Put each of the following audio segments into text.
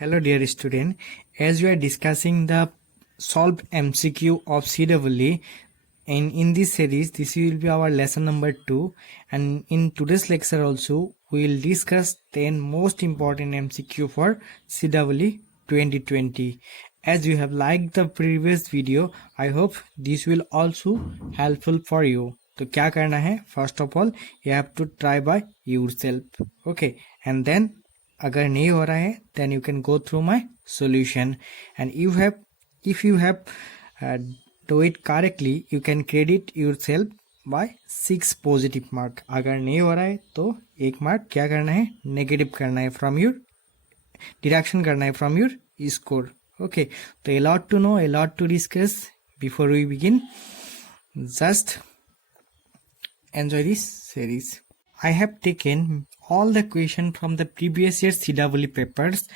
Hello dear student, as we are discussing the solved MCQ of CEE, and in this series this will be our lesson number 2, and in today's lecture also we will discuss 10 most important MCQ for CEE 2020. As you have liked the previous video, I hope this will also helpful for you. तो क्या करना है, first of all you have to try by yourself, okay, and then अगर नहीं हो रहा है then you can go through my solution and if you have do it correctly you can credit yourself by 6 positive mark. अगर नहीं हो रहा है तो 1 मार्क क्या करना है, नेगेटिव करना है, फ्रॉम योर डिडक्शन करना है फ्रॉम योर स्कोर. ओके, तो a lot to know, a lot to discuss. Before we begin, just enjoy this series. I have taken all the question from the previous year CEE papers,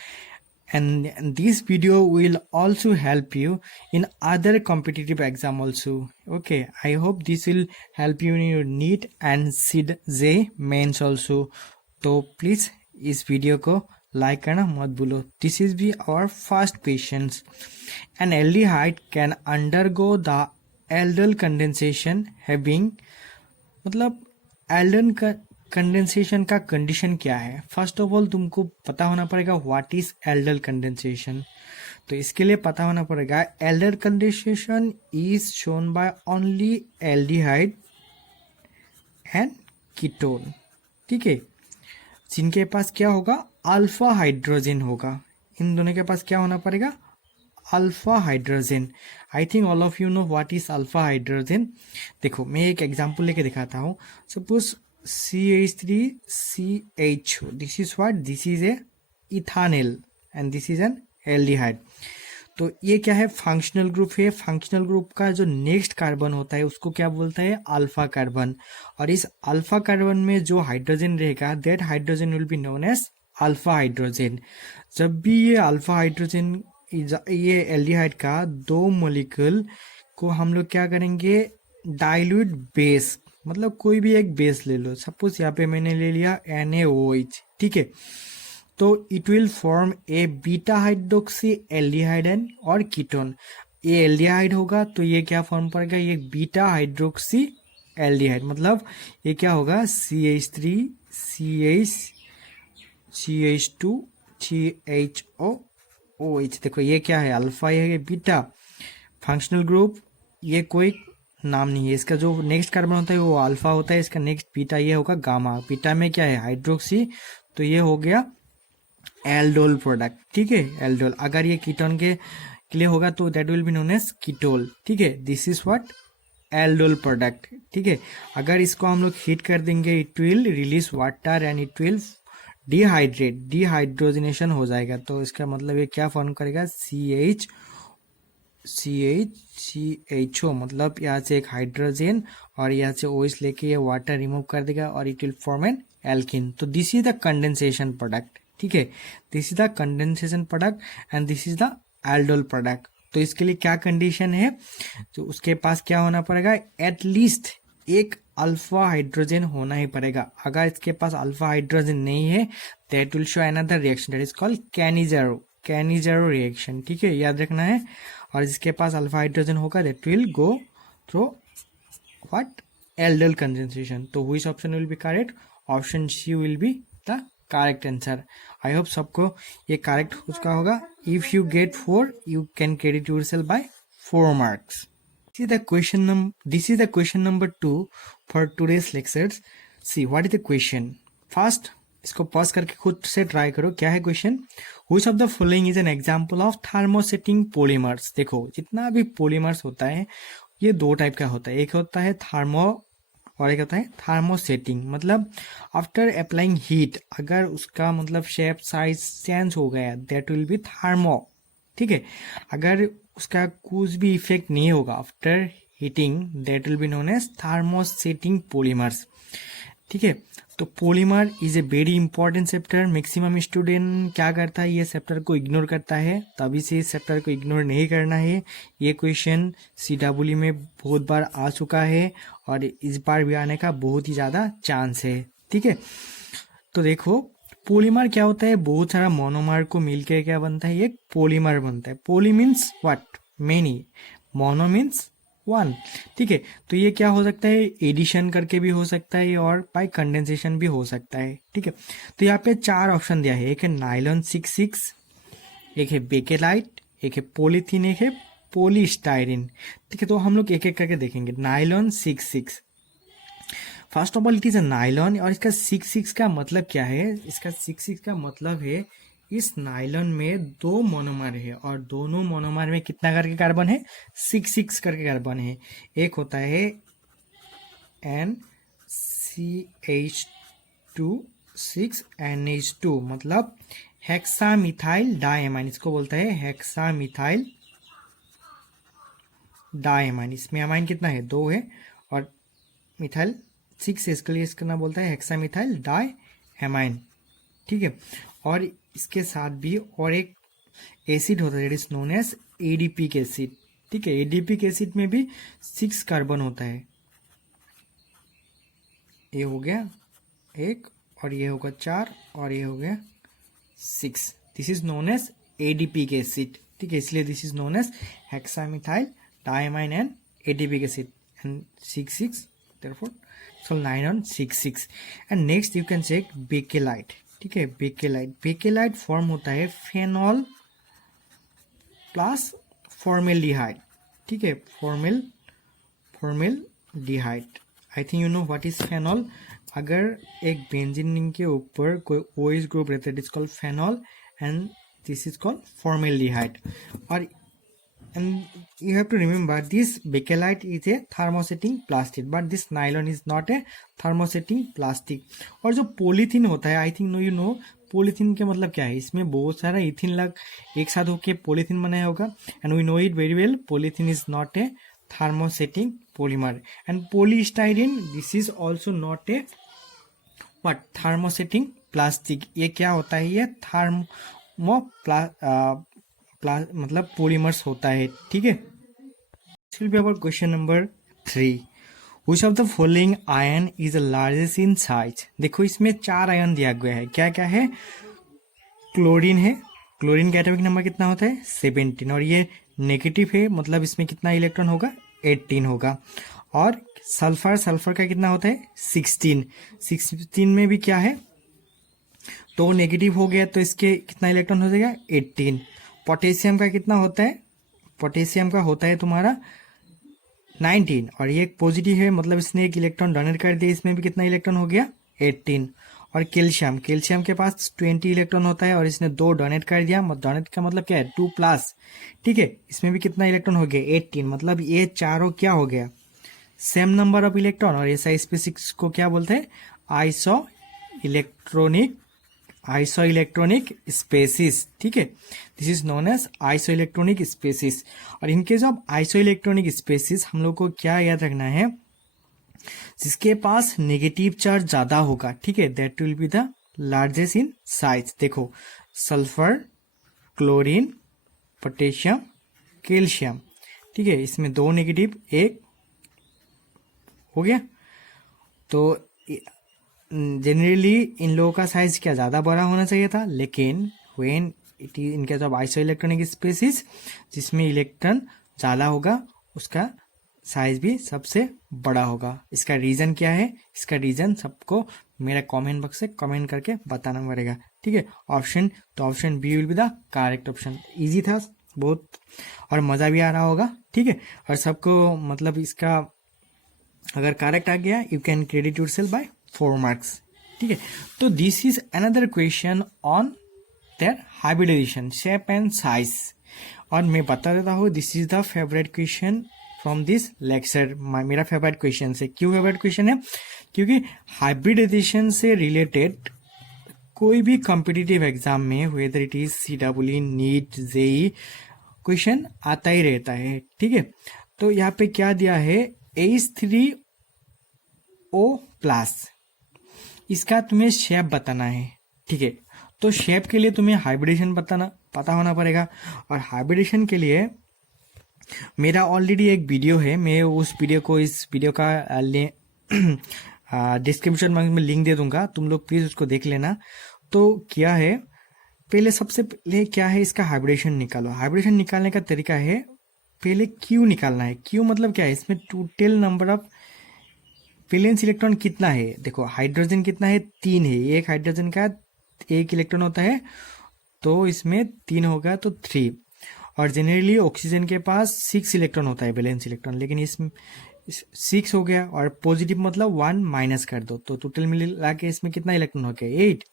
and this video will also help you in other competitive exam also. Okay, I hope this will help you in your NEET and CET mains also. तो please इस video को like करना मत भूलो. This is B our first questions. An aldehyde can undergo the aldol condensation having, मतलब aldol condensation का condition क्या है. फर्स्ट ऑफ ऑल तुमको पता होना पड़ेगा व्हाट इज एल्डल कंडेंसेशन. तो इसके लिए पता होना पड़ेगा aldol condensation is shown by only aldehyde and ketone. ठीक है, जिनके पास क्या होगा, अल्फा हाइड्रोजन होगा. इन दोनों के पास क्या होना पड़ेगा, alpha hydrogen. I think all of you know what is alpha hydrogen. देखो मैं एक एग्जांपल लेके दिखाता हूँ. Suppose CH3CHO, this is what, this is a ethanol and this is an aldehyde. तो ये क्या है, फंक्शनल ग्रुप है. फंक्शनल ग्रुप का जो नेक्स्ट कार्बन होता है उसको क्या बोलता है, अल्फा कार्बन. और इस अल्फा कार्बन में जो हाइड्रोजन रहेगा that hydrogen will be known as alpha hydrogen. जब भी ये अल्फा हाइड्रोजन, ये एल्डिहाइड का 2 मॉलिक्यूल को हम लोग क्या करेंगे, डाइल्यूट बेस, मतलब कोई भी एक बेस ले लो. सपोज यहाँ पे मैंने ले लिया NaOH. ठीक है, तो it will form A beta hydroxy aldehyde and और कीटोन. ये एल्डिहाइड होगा तो ये क्या फॉर्म करेगा, ये बीटा हाइड्रोक्सी एल्डिहाइड. मतलब ये क्या होगा, CH3 CH2 CHO OH. देखो ये क्या है, अल्फा है, ये बीटा. फंक्शनल ग्रुप ये कोई नाम नहीं है, इसका जो नेक्स्ट कार्बन होता है वो अल्फा होता है, इसका नेक्स्ट बीटा ये होगा गामा. बीटा में क्या है, हाइड्रोक्सी, तो ये हो गया एल्डोल प्रोडक्ट. ठीक है, एल्डोल. अगर ये कीटोन के लिए होगा तो that will be known as ketol. ठीक है, this is what, aldol product. ठीक है, अगर इसको हम लोग हीट कर देंगे it will release water and it will dehydrogenation हो जाएगा. तो इसका मतलब ये क्या फॉर्म करेगा, CHO, मतलब यहाँ से एक हाइड्रोजन और यहाँ से OH लेके ये वाटर रिमूव कर देगा और it will form an alkene. तो this is the condensation product. ठीक है, this is the condensation product and this is the aldol product. तो इसके लिए क्या कंडीशन है, तो उसके पास क्या होना पड़ेगा, एटलीस्ट एक अल्फा हाइड्रोजन होना ही पड़ेगा. अगर इसके पास अल्फा हाइड्रोजन नहीं है that will show another reaction that is called Cannizzaro reaction. ठीक है, याद रखना है. और जिसके पास अल्फा हाइड्रोजन होगा that will go through what, aldol condensation. तो which option will be correct, option C will be the correct answer. I hope सबको ये करेक्ट उसका होगा. If you get 4 you can credit yourself by 4 marks. This is the question number 2 for today's lectures. See what is the question. First इसको pause करके खुद से try करो. क्या है question, which of the following is an example of thermosetting polymers. देखो जितना भी पॉलीमर्स होता है ये 2 टाइप का होता है. एक होता है थर्मो और एक होता है थर्मोसेटिंग. मतलब आफ्टर अप्लाइंग हीट अगर उसका मतलब शेप साइज चेंज हो गया दैट विल बी थर्मो. ठीक है, अगर उसका कुछ भी इफेक्ट नहीं होगा after heating that will be known as thermosetting polymers. ठीक है, तो polymer is a very important chapter. Maximum student क्या करता है, ये चैप्टर को इग्नोर करता है. तभी से इस चैप्टर को इग्नोर नहीं करना है. ये क्वेश्चन CEE में बहुत बार आ चुका है और इस बार भी आने का बहुत ही ज़्यादा चांस है. ठीक है, तो देखो पॉलीमर क्या होता है, बहुत सारा मोनोमर को मिलकर क्या बनता है, एक पॉलीमर बनता है। Poly means what, many, mono means one, ठीक है। तो ये क्या हो सकता है, एडिशन करके भी हो सकता है और बाय कंडेंसेशन भी हो सकता है, ठीक है। तो यहाँ पे 4 ऑप्शन दिया है, एक है नाइलॉन 66, एक है बेकेलाइट, एक है पॉलीथीन, एक है पॉलीस्टाइरिन, ठीक है। तो हम लोग एक एक करके देखेंगे। Nylon 66, first of all it is a nylon, और इसका 66 का मतलब क्या है, इसका 66 का मतलब है इस नाइलॉन में 2 मोनोमर है, और दोनों मोनोमर में कितना करके कार्बन है, 66 करके कार्बन है। एक होता है NCH2 6 NH2, मतलब हेक्सामिथाइल डायमाइन, इसको बोलता है हेक्सामिथाइल डायमाइन। इसमें अमाइन कितना है, 2 है, और मिथाइल 6 है, इसके लिए इसका नाम बोलता है हेक्सामिथाइल डायमाइन, ठीक है। और इसके साथ भी और एक एसिड होता है, that is known as adipic acid, ठीक है। एडीपिक एसिड में भी 6 कार्बन होता है, ये हो गया एक, और ये होगा 4, और ये हो गया 6। This is known as adipic acid, ठीक है। इसलिए this is known as hexamethyl diamine and adipic acid, and 6 therefore so 9 on 6. And next you can check Bakelite, ठीक है। बेकेलाइट फॉर्म होता है फेनॉल प्लस फॉर्मेल्डिहाइड, ठीक है। Formaldehyde, I think you know what is phenol. अगर एक benzene के ऊपर कोई OH ग्रुप रहता है, it is called phenol, and this is called formaldehyde. और and you have to remember this bakelite is a thermosetting plastic, but this nylon is not a thermosetting plastic. और जो polythene होता है, I think you no polythene के मतलब क्या है, इसमें बहुत सारा इथिन लग एक साथ होके पॉलीथीन बनाया होगा, and we know it very well, polythene is not a thermosetting polymer. And polystyrene, this is also not a what, thermosetting plastic. ये क्या होता है, ये मतलब पॉलीमर्स होता है, ठीक है। Question number 3, which of the following ion is the largest in size. देखो इसमें 4 आयन दिया गया है, क्या क्या है, क्लोरीन है, क्लोरीन का एटॉमिक नंबर कितना होता है, 17, और ये नेगेटिव है, मतलब इसमें कितना इलेक्ट्रॉन होगा, 18 होगा। और सल्फर का कितना होता है, 16 में भी क्या है, तो नेगेटिव हो गया, तो इसके कितना इलेक्ट्रॉन हो जाएगा, 18। पोटेशियम का कितना होता है, पोटेशियम का होता है तुम्हारा 19, और ये एक पॉजिटिव है, मतलब इसने एक इलेक्ट्रॉन डोनेट कर दिया, इसमें भी कितना इलेक्ट्रॉन हो गया, 18। और कैल्शियम के पास 20 इलेक्ट्रॉन होता है, और इसने 2 डोनेट कर दिया, डोनेट का मतलब क्या है, 2+, ठीक है। इसमें भी कितना इलेक्ट्रॉन हो गया, 18, मतलब ये चारों क्या हो गया, सेम नंबर ऑफ इलेक्ट्रॉन, और ऐसा स्पेसिफिक को क्या बोलते हैं, आइसोइलेक्ट्रॉनिक स्पेसिस, ठीक है। This is known as isoelectronic species. और इनके जो आइसोइलेक्ट्रॉनिक स्पेसिस हम लोग को क्या याद रखना है, जिसके पास नेगेटिव चार्ज ज्यादा होगा, ठीक है, that will be the largest in size. देखो सल्फर, क्लोरीन, पोटेशियम, कैल्शियम, ठीक है, इसमें 2 नेगेटिव, 1 हो गया। तो जनरली इन लोगों का साइज क्या ज्यादा बड़ा होना चाहिए था, लेकिन when it is in case of isoelectronic species, जिसमें इलेक्ट्रॉन ज्यादा होगा, उसका साइज भी सबसे बड़ा होगा। इसका रीजन क्या है, इसका रीजन सबको मेरा कमेंट बॉक्स से कमेंट करके बताना पड़ेगा, ठीक है। Option B will be the correct option. Easy था बहुत, और मजा भी आ रहा होगा, ठीक है। और सबको मतलब इसका अगर करेक्ट आ गया, you can credit yourself by 4 marks, ठीक है। तो this is another question on their hybridisation, shape and size. और मैं बता देता हूँ, this is the favourite question from this lecture. मेरा फेवरेट क्वेश्चन है, क्यों फेवरेट क्वेश्चन है, क्योंकि हाइब्रिडाइजेशन से रिलेटेड कोई भी कॉम्पिटिटिव एग्जाम में, whether it is CEE, NEET, JEE, question आता ही रहता है, ठीक है। तो यहाँ पे क्या दिया है, H3O+, इसका तुम्हें शेप बताना है, ठीक है। तो शेप के लिए तुम्हें हाइब्रिडेशन पता होना पड़ेगा, और हाइब्रिडेशन के लिए मेरा ऑलरेडी एक वीडियो है, मैं उस वीडियो को इस वीडियो का डिस्क्रिप्शन में लिंक दे दूंगा, तुम लोग प्लीज उसको देख लेना। तो क्या है, पहले सबसे पहले क्या है, इसका हाइब्रिडेशन निकालो। हाइब्रिडेशन निकालने का तरीका है, पहले क्यू निकालना है। क्यू मतलब क्या है, इसमें total number of valence electron कितना है। देखो हाइड्रोजन कितना है, 3 है, एक हाइड्रोजन का 1 इलेक्ट्रॉन होता है, तो इसमें 3 होगा तो 3। और जनरली ऑक्सीजन के पास 6 इलेक्ट्रॉन होता है वैलेंस इलेक्ट्रॉन, लेकिन इसमें 6 हो गया, और पॉजिटिव मतलब 1 माइनस कर दो, तो टोटल मिला के इसमें कितना इलेक्ट्रॉन हो गया, 8।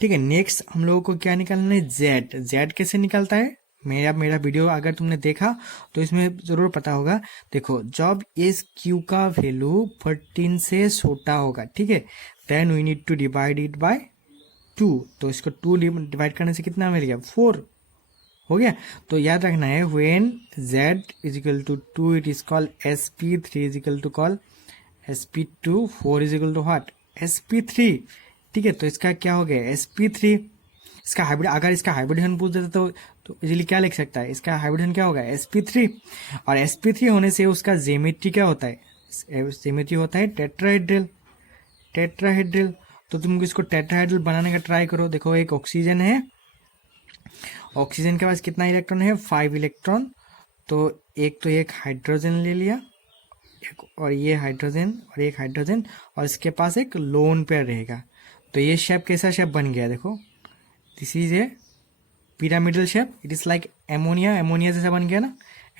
ठीक है, नेक्स्ट हम लोगों को क्या निकालना है, जेड। जेड कैसे निकलता है, मेरा वीडियो अगर तुमने देखा तो इसमें जरूर पता होगा। देखो जब इस क्यू का वैल्यू 14 से छोटा होगा, ठीक है, then we need to divide it by 2। तो इसको 2 डिवाइड करने से कितना मिल गया, 4 हो गया। तो याद रखना है, when z is equal to 2 it is called sp3 is equal to call sp2, 4 is equal to what, sp3। ठीक है, तो इसका क्या हो गया, sp3। इसका हाइब्रिड, अगर इसका हाइब्रिडेशन पूछ देता तो इजीली क्या लिख सकता है, इसका हाइब्रिडेशन क्या होगा, sp3। और sp3 होने से उसका ज्योमेट्री क्या होता है, ज्योमेट्री होता है टेट्राहेड्रल। टेट्राहेड्रल, तो तुम इसको टेट्राहेड्रल बनाने का ट्राई करो। देखो एक ऑक्सीजन है, ऑक्सीजन के पास कितना इलेक्ट्रॉन है, 5 इलेक्ट्रॉन। तो एक हाइड्रोजन ले लिया, और ये हाइड्रोजन और एक हाइड्रोजन, और इसके पास एक लोन पेयर रहेगा। तो ये शेप कैसा शेप बन गया, देखो this is a pyramidal shape, it is like ammonia. Ammonia जैसा बन गया ना,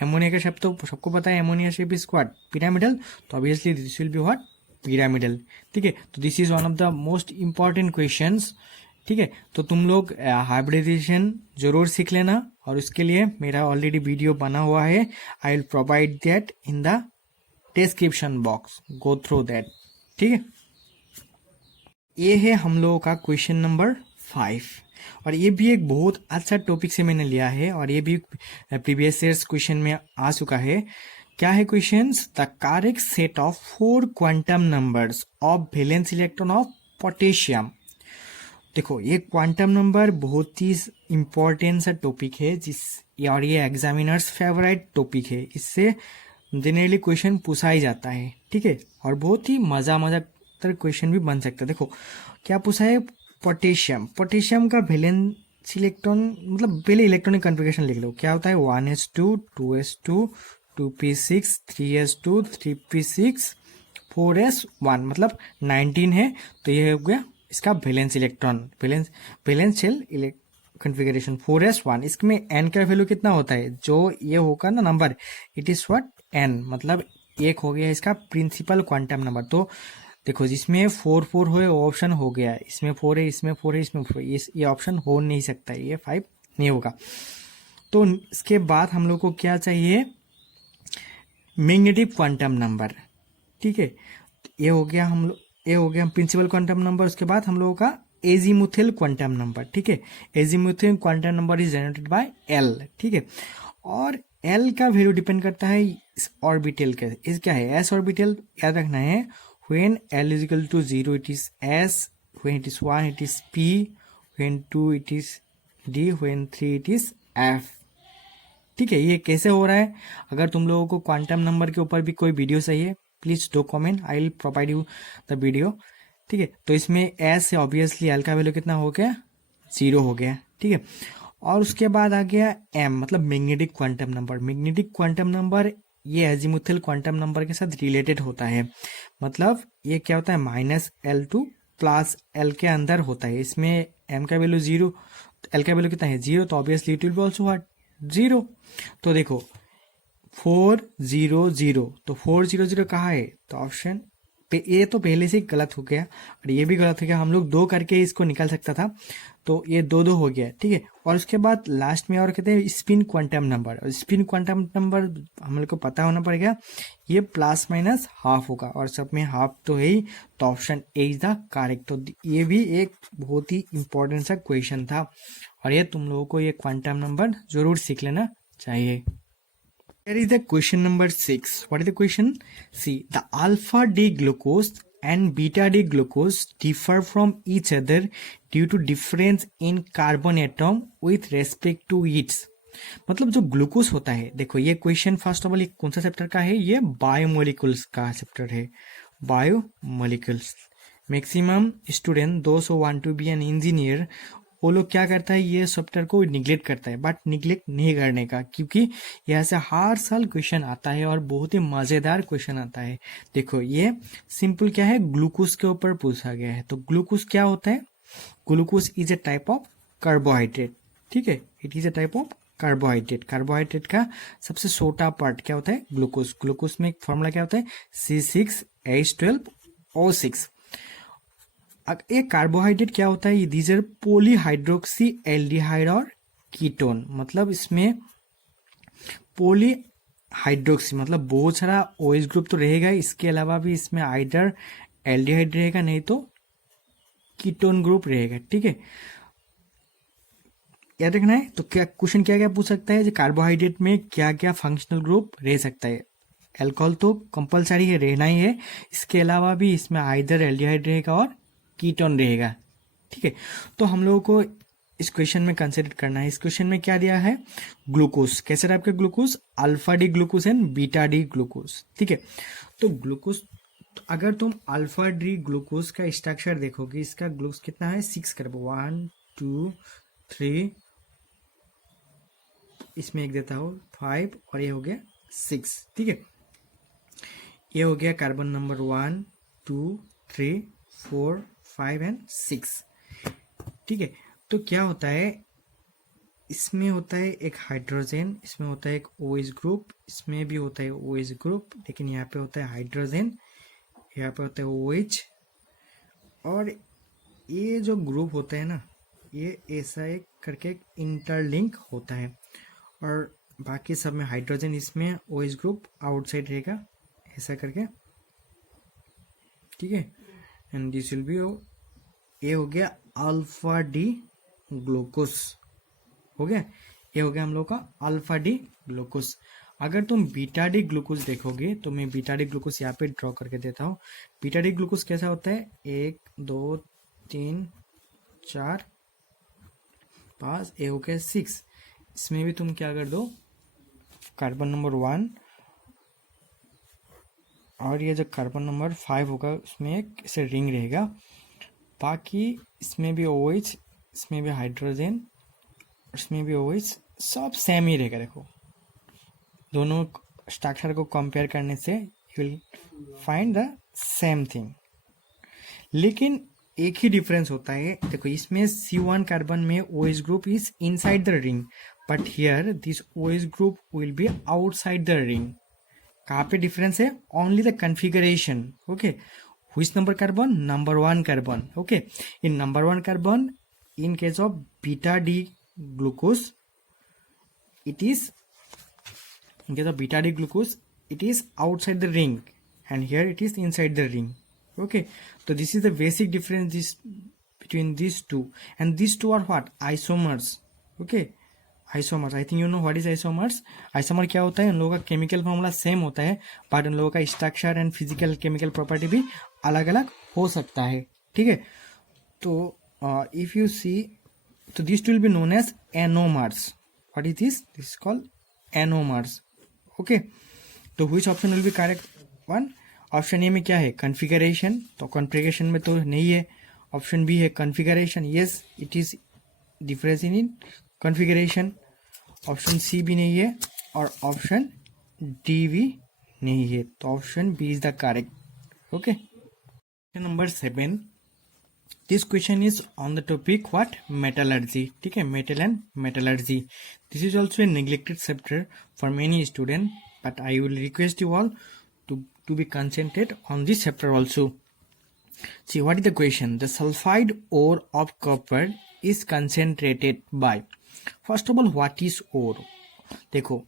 एमोनिया का शेप तो सबको पता है, ammonia shape is what, pyramidal. तो obviously this will be what, pyramidal. ठीक है, तो this is one of the most important questions. ठीक है, तो तुम लोग हाइब्रिडेशन जरूर सीख लेना, और उसके लिए मेरा ऑलरेडी वीडियो बना हुआ है, I will provide that in the description box, go through that. ठीक है, ये है हम लोगों का क्वेश्चन नंबर 5, और ये भी एक बहुत अच्छा टॉपिक से मैंने लिया है, और ये भी प्रीवियस ईयर्स क्वेश्चन में आ चुका है। क्या है questions, the correct set of 4 quantum numbers of valence electron of potassium. देखो ये क्वांटम नंबर बहुत ही इंपॉर्टेंट सा टॉपिक है, और ये एग्जामिनर्स फेवरेट टॉपिक है, इससे जनरली क्वेश्चन पूछा ही जाता है। ठीक है, और बहुत ही मजादार क्वेश्चन भी बन सकता है। देखो क्या पूछा है, पोटेशियम। पोटेशियम का वैलेंस इलेक्ट्रॉन, मतलब पहले इलेक्ट्रॉनिक कॉन्फ़िगरेशन लिख लो, क्या होता है, 1s2 2s2 2p6 3s2 3p6 4s1, मतलब 19 है। तो ये हो गया इसका valence electron, valence shell configuration 4s1। इसमें n का वैल्यू कितना होता है, जो ये होगा ना number, it is what, n, मतलब एक हो गया इसका प्रिंसिपल क्वांटम नंबर। तो देखो जिसमें 4 4 हो वो ऑप्शन हो गया, इसमें 4 है, इसमें 4 है, इसमें 4 है, ये ऑप्शन हो नहीं सकता, ये 5 नहीं होगा। तो इसके बाद हम लोग को क्या चाहिए, मैग्नेटिक क्वांटम नंबर। ठीक है, ये हो गया ये हो गया प्रिंसिपल क्वांटम नंबर। उसके बाद हम लोगों का एजीमुथल क्वांटम नंबर। ठीक है, azimuthal quantum number is generated by L. ठीक है, और एल का वैल्यू डिपेंड करता है इस ऑर्बिटल के, इस क्या है, एस ऑर्बिटल। याद रखना है, when L is equal to 0 it is S, when it is 1 it is P, when 2 it is D, when 3 it is F। ठीक है, ये कैसे हो रहा है, अगर तुम लोगों को क्वांटम नंबर के ऊपर भी कोई वीडियो चाहिए, please do comment, I will provide you the video. ठीक है, तो इसमें एस से ऑब्वियसली एल का वैल्यू कितना हो गया, 0 हो गया। ठीक है, और उसके बाद आ गया एम, मतलब magnetic quantum number. Magnetic quantum number ये एजीमुथल क्वांटम नंबर के साथ रिलेटेड होता है, मतलब ये क्या होता है, -L2 प्लस L के अंदर होता है। इसमें m का वैल्यू 0, L का वैल्यू कितना है, 0, तो obviously it will be also what, 0। तो देखो 4 0 0, तो 4 0 0 कहाँ है, तो ऑप्शन ये तो पहले से गलत हो गया, और ये भी गलत हो गया, हम लोग 2 करके इसको निकाल सकता था, तो ये 2 2 हो गया। ठीक है, और उसके बाद लास्ट में और कहते हैं स्पिन क्वांटम नंबर। और स्पिन क्वांटम नंबर हम लोग को पता होना पड़ेगा, ये प्लस माइनस हाफ होगा, और सब में हाफ तो है ही, तो option A is the correct. तो ये भी एक बहुत ही इंपॉर्टेंट सा क्वेश्चन था, और ये तुम लोगों को ये क्वांटम नंबर जरूर सीख लेना चाहिए। Here is the question number 6. What is the question? See, the alpha D glucose and beta D glucose differ from each other due to difference in carbon atom with respect to its. मतलब जो glucose होता है, देखो ये question first of all कौन सा chapter का है, ये बायोमोलिकुल्स का चैप्टर है, बायोमोलिकुल्स। मैक्सिमम स्टूडेंट दोस्त want to be an engineer, वो लोग क्या करता है, ये सॉफ्टवेयर को निग्लेक्ट करता है, बट निग्लेक्ट नहीं करने का, क्योंकि यहाँ से हर साल क्वेश्चन आता है और बहुत ही मजेदार क्वेश्चन आता है। देखो ये सिंपल क्या है, ग्लूकोज के ऊपर पूछा गया है। तो ग्लूकोज क्या होता है, glucose is a type of carbohydrate, ठीक है, it is A type of carbohydrate. Carbohydrate का सबसे छोटा पार्ट क्या होता है, ग्लूकोज। ग्लूकोज में एक फॉर्मूला क्या होता है, C6H12O6। ये कार्बोहाइड्रेट क्या होता है, दीज आर पॉलीहाइड्रोक्सी एल्डिहाइड और कीटोन, मतलब इसमें पॉलीहाइड्रोक्सी मतलब बहुत सारा OH ग्रुप तो रहेगा, इसके अलावा भी इसमें आइदर एल्डिहाइड रहेगा नहीं तो कीटोन ग्रुप रहेगा, ठीक है, याद रखना है। तो क्या क्वेश्चन क्या क्या पूछ सकता है, कार्बोहाइड्रेट में क्या क्या फंक्शनल ग्रुप रह सकता है। अल्कोहल तो कंपलसरी है, रहना ही है, इसके अलावा भी इसमें आइदर एल्डिहाइड रहेगा और कीटोन रहेगा, ठीक है। तो हम लोगों को इस क्वेश्चन में कंसिडर करना है। इस क्वेश्चन में क्या दिया है, ग्लूकोज, कैसे टाइप के glucose, alpha D glucose and beta D glucose, ठीक है। तो ग्लूकोज, अगर तुम अल्फा डी ग्लूकोज का स्ट्रक्चर देखोगे, इसका ग्लूकोज कितना है, 6 कार्बन, 1 2 3, इसमें एक देता हूँ 5 और ये हो गया 6, ठीक है। ये हो गया कार्बन नंबर 1 2 3 4 5 एंड 6, ठीक है। तो क्या होता है, इसमें होता है एक हाइड्रोजन, इसमें होता है एक OH ग्रुप, इसमें भी होता है OH ग्रुप, लेकिन यहाँ पे होता है हाइड्रोजन, यहाँ पे होता है OH, और ये जो ग्रुप होता है ना, ये ऐसा एक करके एक इंटरलिंक होता है, और बाकी सब में हाइड्रोजन, इसमें OH ग्रुप आउटसाइड रहेगा ऐसा करके, ठीक है। एंड दिस विल बी, ये हो गया अल्फा डी ग्लूकोज, हो गया, ये हो गया हम लोग का अल्फा डी ग्लूकोज। अगर तुम बीटा डी ग्लूकोज देखोगे, तो मैं बीटा डी ग्लूकोज यहाँ पे ड्रॉ करके देता हूँ। बीटा डी ग्लूकोज कैसा होता है, 1 2 3 4 5, ये हो गया 6। इसमें भी तुम क्या कर दो, कार्बन नंबर 1 और ये जो कार्बन नंबर 5 होगा उसमें एक ऐसे रिंग रहेगा, बाकी इसमें भी OH, इसमें भी हाइड्रोजन, इसमें भी OH, सब सेम ही रहेगा। देखो दोनों स्ट्रक्चर को कंपेयर करने से you will find the same thing, लेकिन एक ही डिफरेंस होता है। देखो इसमें C1 कार्बन में OH group is inside the ring, but here this OH group will be outside the ring. कहाँ पे डिफरेंस है, only the configuration, okay. Which number carbon, number 1 carbon, okay. In number 1 carbon, in case of beta D glucose, it is, in case of beta D glucose, it is outside the ring, and here it is inside the ring, okay. So this is the basic difference between these two, and these two are what, isomers, okay. Isomers, I think you know what is isomers. Isomer क्या होता है, उन लोगों का chemical formula same होता है, but उन लोगों का structure and physical chemical property भी अलग अलग हो सकता है, ठीक है। तो इफ यू सी, तो this will be known as anomers. What is this, this is called anomers, okay. तो which option will be correct one, option A में क्या है, कॉन्फ़िगरेशन, तो कॉन्फ़िगरेशन में तो नहीं है। ऑप्शन बी है configuration, yes it is difference in configuration. Option C भी नहीं है और ऑप्शन डी भी नहीं है, तो option B is the correct, okay. Number 7, this question is on the topic what, metallurgy, ठीक है, metal and metallurgy. This is also a neglected chapter for many student, but I will request you all to be concentrated on this chapter also. See, what is the question? The sulfide ore of copper is concentrated by, first of all, what is ore? देखो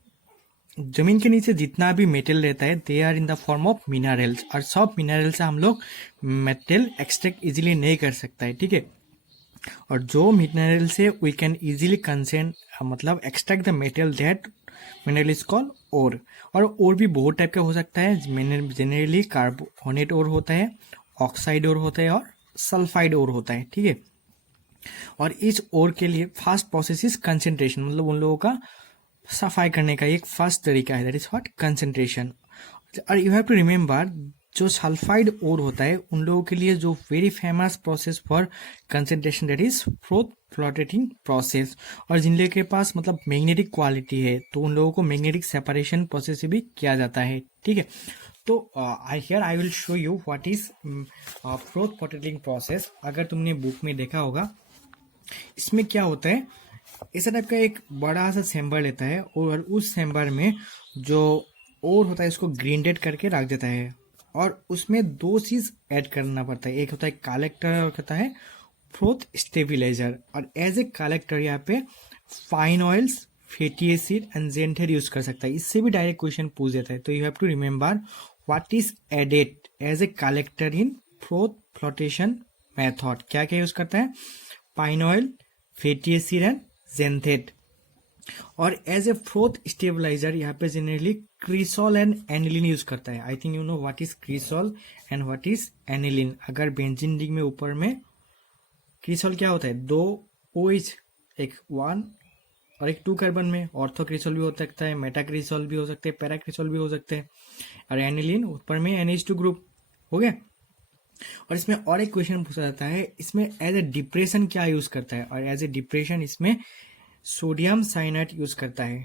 जमीन के नीचे जितना भी metal रहता है, they are in the form of minerals, और सब मिनरल से हम लोग मेटल एक्सट्रैक्ट इजीली नहीं कर सकता है, ठीक है। और जो मिनरल से वी कैन इजीली मतलब extract the metal, that mineral is called ore. और ओर भी बहुत टाइप का हो सकता है, जनरली कार्बोनेट ओर होता है, ऑक्साइड ओर होता है और सल्फाइड ओर होता है, ठीक है। और इस ओर के लिए फर्स्ट प्रोसेस इज कंसेंट्रेशन, मतलब उन लोगों का सफाई करने का एक फर्स्ट तरीका है, दैट इज व्हाट, कंसेंट्रेशन। और यू हैव टू रिमेम्बर जो सल्फाइड ओर होता है उन लोगों के लिए जो very famous process for concentration that is froth floating process, और जिन लोगों के पास मतलब मैग्नेटिक क्वालिटी है तो उन लोगों को मैग्नेटिक सेपरेशन प्रोसेस से भी किया जाता है, ठीक है। तो I will show you what is froth floating process. अगर तुमने बुक में देखा होगा, इसमें क्या होता है, इस टाइप का एक बड़ा सा चैम्बर लेता है और उस चैम्बर में जो और होता है उसको ग्राइंडेड करके रख देता है, और उसमें दो चीज ऐड करना पड़ता है, एक होता है कलेक्टर और होता है फ्रोथ स्टेबिलाईजर। और एज ए कलेक्टर यहाँ पे fine oils, fatty acid and xanthate use कर सकता है। इससे भी डायरेक्ट क्वेश्चन पूछ देता है, तो you have to remember what is added as a collector in froth flotation method. क्या क्या यूज करता है, pine oil, fatty acid and xanthate. और एज ए फ्रोथ स्टेबलाइजर यहाँ पे generally cresol and aniline use करता है। I think you know what is cresol and what is aniline. अगर बेंजीन रिंग में ऊपर में क्रिसॉल क्या होता है, दो OH, एक 1 और एक 2 कार्बन में ऑर्थो क्रिसॉल भी हो सकता है, मेटा क्रिसॉल भी हो सकते हैं, पैरा क्रिसॉल भी हो सकते हैं, और एनिलीन ऊपर में NH2 ग्रुप हो गया। और इसमें और एक क्वेश्चन पूछा जाता है, इसमें एज ए डिप्रेशन क्या यूज करता है, और एज ए डिप्रेशन इसमें सोडियम साइनाइड यूज करता है,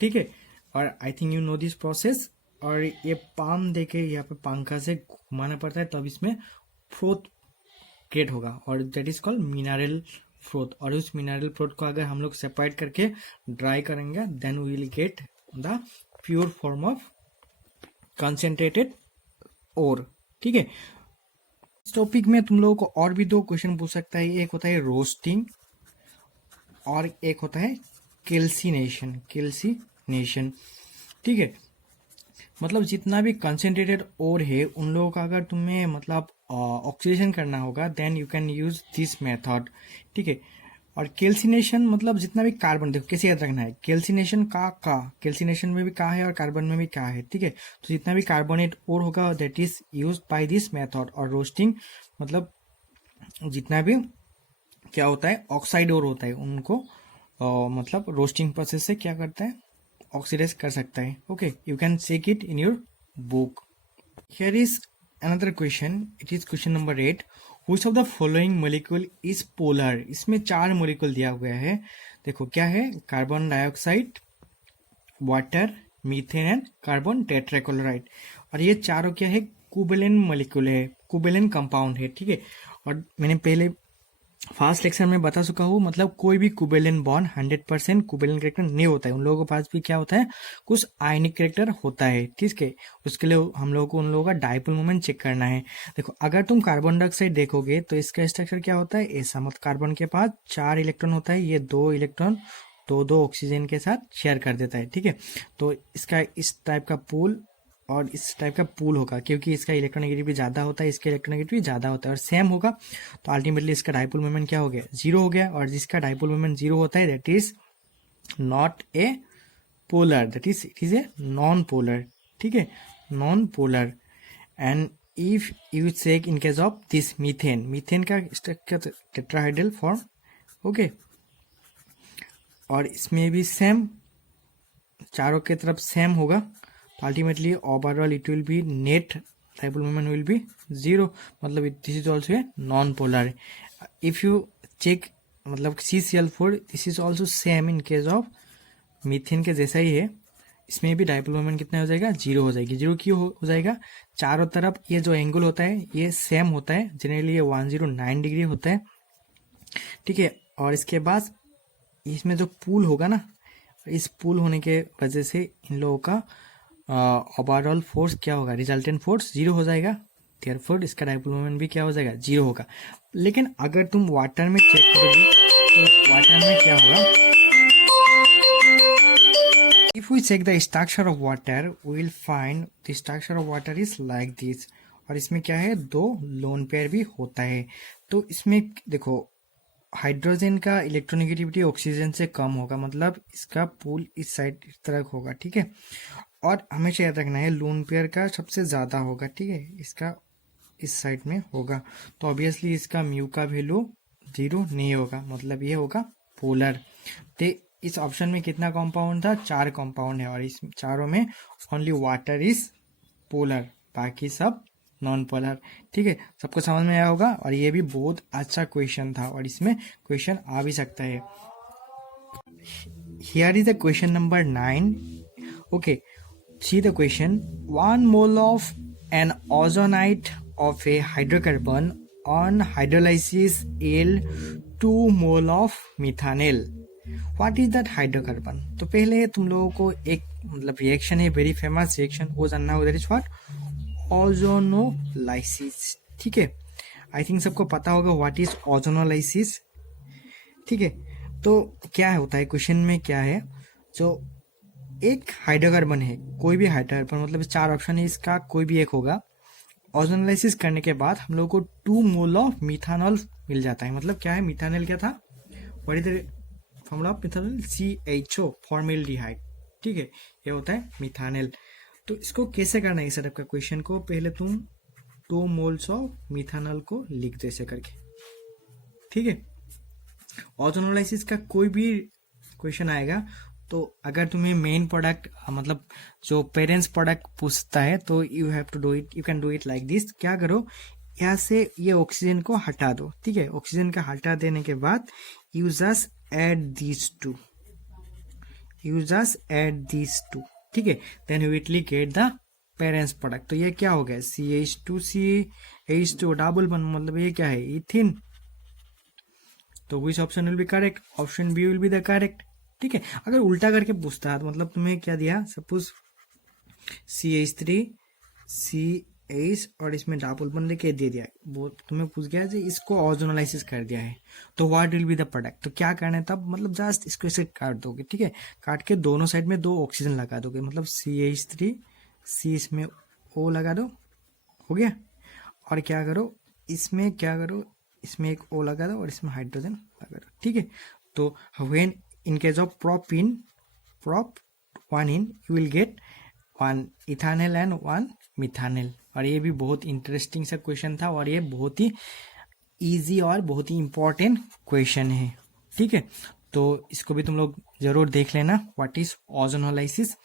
ठीक है। और आई think you no this process. और ये पाम देके यहाँ पे पंखा से घुमाना पड़ता है तब इसमें फ्रोथ क्रिएट होगा, और that is called mineral froth. और उस मिनरल फ्रोथ को अगर हम लोग सेपरेट करके ड्राई करेंगे then we will get the pure form of concentrated ore, ठीक है। इस टॉपिक में तुम लोगों को और भी दो क्वेश्चन पूछ सकता है, एक होता है रोस्टिंग और एक होता है कैल्सिनेशन। ठीक है, मतलब जितना भी कंसेंट्रेटेड ओर है उन लोगों का अगर तुम्हें मतलब ऑक्सीडेशन करना होगा then you can use this method, ठीक है। और कैल्सिनेशन मतलब जितना भी कार्बन, देखो कैसे याद रखना है, कैल्सिनेशन कैल्सिनेशन में भी का है और कार्बन में भी का है, ठीक है। तो जितना भी कार्बोनेट ओर होगा that is use by this method. और रोस्टिंग मतलब जितना भी क्या होता है ऑक्साइड ओर होता है उनको मतलब रोस्टिंग प्रोसेस से क्या करता है, ऑक्सीडाइज कर सकता है। Okay, you can check it in your book. Here is another question, it is question number 8। Which of the following molecule is polar. इसमें 4 मॉलिक्यूल दिया हुआ है, देखो क्या है, carbon dioxide, water, methane and carbon tetrachloride. और ये चारों क्या है, कोवेलेंट मॉलिक्यूल है, कोवेलेंट कंपाउंड है, ठीक है। और मैंने पहले फर्स्ट लेक्चर में बता चुका हूँ, मतलब कोई भी कोवेलेंट बॉन्ड 100% कोवेलेंट कैरेक्टर नहीं होता है, उन लोगों के पास भी क्या होता है, कुछ आयनिक कैरेक्टर होता है, ठीक है। उसके लिए हम लोगों को उन लोगों का डाइपोल मोमेंट चेक करना है। देखो अगर तुम कार्बन डाइऑक्साइड देखोगे तो इसका स्ट्रक्चर क्या होता है, ऐसा, मतलब कार्बन के पास 4 इलेक्ट्रॉन होता है, ये 2 इलेक्ट्रॉन दो ऑक्सीजन के साथ शेयर कर देता है, ठीक है। तो इसका इस टाइप का पूल और इस टाइप का पूल होगा, क्योंकि इसका इलेक्ट्रोनेगेटिविटी ज्यादा होता है, इसका इलेक्ट्रोनेगेटिविटी ज्यादा होता है और सेम होगा, तो अल्टीमेटली इसका डाइपोल मोमेंट क्या हो गया, 0 हो गया। और जिसका डाइपोल मोमेंट 0 होता है that is not a polar, that is it is a non polar, ठीक है, non polar. And if you check in case of this methane का स्ट्रक्चर टेट्राहाइड्रल फॉर्म, ओके। और इसमें भी सेम, चारों के तरफ सेम होगा, ultimately overall it will be net dipole moment will be 0, मतलब this is also a non polar. If you check मतलब CCl4 this is also same in case of methane के जैसा ही है, इसमें भी डाइपोल मोमेंट कितना हो जाएगा, 0 हो जाएगी। 0 क्यों हो जाएगा, चारों तरफ ये जो एंगल होता है ये सेम होता है, जनरली ये 109 डिग्री होता है, ठीक है। और इसके बाद इसमें जो पूल होगा ना, इस पूल होने के वजह से इन लोगों का ओवरऑल फोर्स क्या होगा, रिजल्टेंट फोर्स 0 हो जाएगा, देयरफॉर इसका डाइपोल मोमेंट भी क्या हो जाएगा, 0 होगा। लेकिन अगर तुम वाटर में चेक करोगे तो वाटर में क्या होगा, if we check the structure of water we will find the structure of water is like this. और इसमें क्या है, 2 लोन पेयर भी होता है। तो इसमें देखो हाइड्रोजन का इलेक्ट्रोनेगेटिविटी ऑक्सीजन से कम होगा, मतलब इसका पूल इस साइड इस तरह होगा, ठीक है। और हमेशा याद रखना है लोन पेयर का सबसे ज्यादा होगा, ठीक है, इसका इस साइड में होगा, तो ऑब्वियसली इसका म्यू का वैल्यू 0 नहीं होगा, मतलब ये होगा पोलर। तो इस ऑप्शन में कितना कंपाउंड था, 4 कंपाउंड है, और इस चारों में ओनली वाटर इज पोलर, बाकी सब नॉन पोलर। ठीक है, सबको समझ में आया होगा। और ये भी बहुत अच्छा क्वेश्चन था और इसमें क्वेश्चन आ भी सकता है। Here is the question number 9. Okay, see the question. 1 mole of an ozonate of a hydrocarbon on hydrolysis yield 2 mole of methanol. What is that hydrocarbon? तो पहले तुम लोगों को एक मतलब रिएक्शन है, वेरी फेमस रिएक्शन, वो जानना होगा, दैट इज व्हाट, ओजोनोलाइसिस। ठीक है, आई थिंक सबको पता होगा व्हाट इज ओजोनोलाइसिस। ठीक है, तो क्या होता है क्वेश्चन में, क्या है, जो एक हाइड्रोकार्बन है, कोई भी हाइड्रोकार्बन, मतलब 4 ऑप्शन है, इसका कोई भी एक होगा। ओजोनलाइसिस करने के बाद हम लोग को 2 मोल ऑफ मिथानॉल मिल जाता है। मतलब क्या है, मिथानॉल क्या था, what is the formula of methanol, CHO, formaldehyde. ठीक है, ये होता है मिथानॉल। तो इसको कैसे करना है इस टाइप का क्वेश्चन को, पहले तुम 2 मोल्स ऑफ मिथानॉल को लिख दो ऐसे करके। ठीक है, ओजोनोलाइसिस का कोई भी क्वेश्चन आएगा तो अगर तुम्हें मेन प्रोडक्ट मतलब जो पेरेंट्स प्रोडक्ट पूछता है तो you have to do it, you can do it like this. क्या करो, यहाँ से ये ऑक्सीजन को हटा दो। ठीक है, ऑक्सीजन का हटा देने के बाद you just add this to, ठीक है, then you will get the parents product. तो ये क्या हो गया, CH2 डबल बॉन्ड, मतलब ये क्या है, इथिन। तो which option will be correct, option B will be the correct. ठीक है, अगर उल्टा करके पूछता है तो मतलब तुम्हें क्या दिया, सपोज CH3 CH और इसमें डबल बॉन्ड लेके दे दिया, वो तुम्हें पूछ गया जी इसको ओजोनोलाइसिस कर दिया है, तो what will be the product. तो क्या करना है तब, मतलब जस्ट इसको ऐसे काट दोगे। ठीक है, काट के दोनों साइड में 2 ऑक्सीजन लगा दोगे, मतलब CH3 C इसमें O लगा दो, हो गया। और क्या करो, इसमें क्या करो, इसमें एक O लगा दो और इसमें हाइड्रोजन लगा दो। ठीक है, तो when in case of prop 1 in, you will get 1 ethanol and 1 methanol। और ये भी बहुत इंटरेस्टिंग सा क्वेश्चन था और ये बहुत ही इजी और बहुत ही इंपॉर्टेंट क्वेश्चन है। ठीक है, तो इसको भी तुम लोग जरूर देख लेना, व्हाट इज ओजोनोलाइसिस।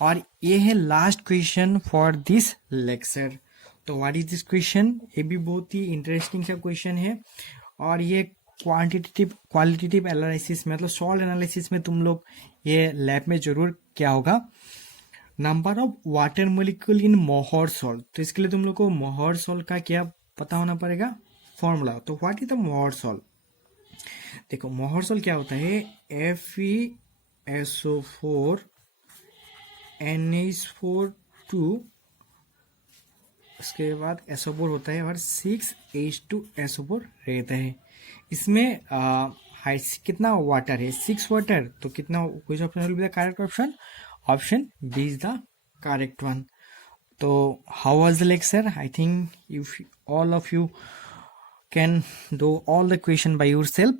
और ये है last question for this lecture. तो व्हाट इज दिस क्वेश्चन, ये भी बहुत ही इंटरेस्टिंग सा क्वेश्चन है। और ये क्वालिटेटिव एनालिसिस में, मतलब सॉल्ट एनालिसिस में तुम लोग ये लैब में जरूर क्या होगा, नंबर ऑफ वाटर मोलिक्यूल इन मोहर सॉल्ट। तो इसके लिए तुम लोग को मोहर सॉल्ट का क्या पता होना पड़ेगा, फॉर्मूला। तो व्हाट इज द मोहर सॉल्ट, देखो मोहर सॉल्ट क्या होता है, FeSO4 NH4 उसके बाद SO4 होता है और 6H2SO4 रहता है। इसमें कितना वाटर है, 6 वाटर। तो कितना, which option will be the correct option? Option B is the correct one. तो how was the lecture? I think if all of you can do all the question by yourself.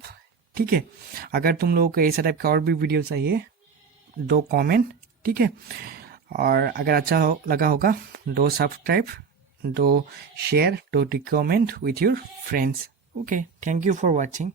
ठीक है, अगर तुम लोगों को ऐसा टाइप का और भी वीडियो चाहिए दो कमेंट। ठीक है, और अगर अच्छा लगा होगा दो subscribe, do share, do comment with your friends. Okay, thank you for watching.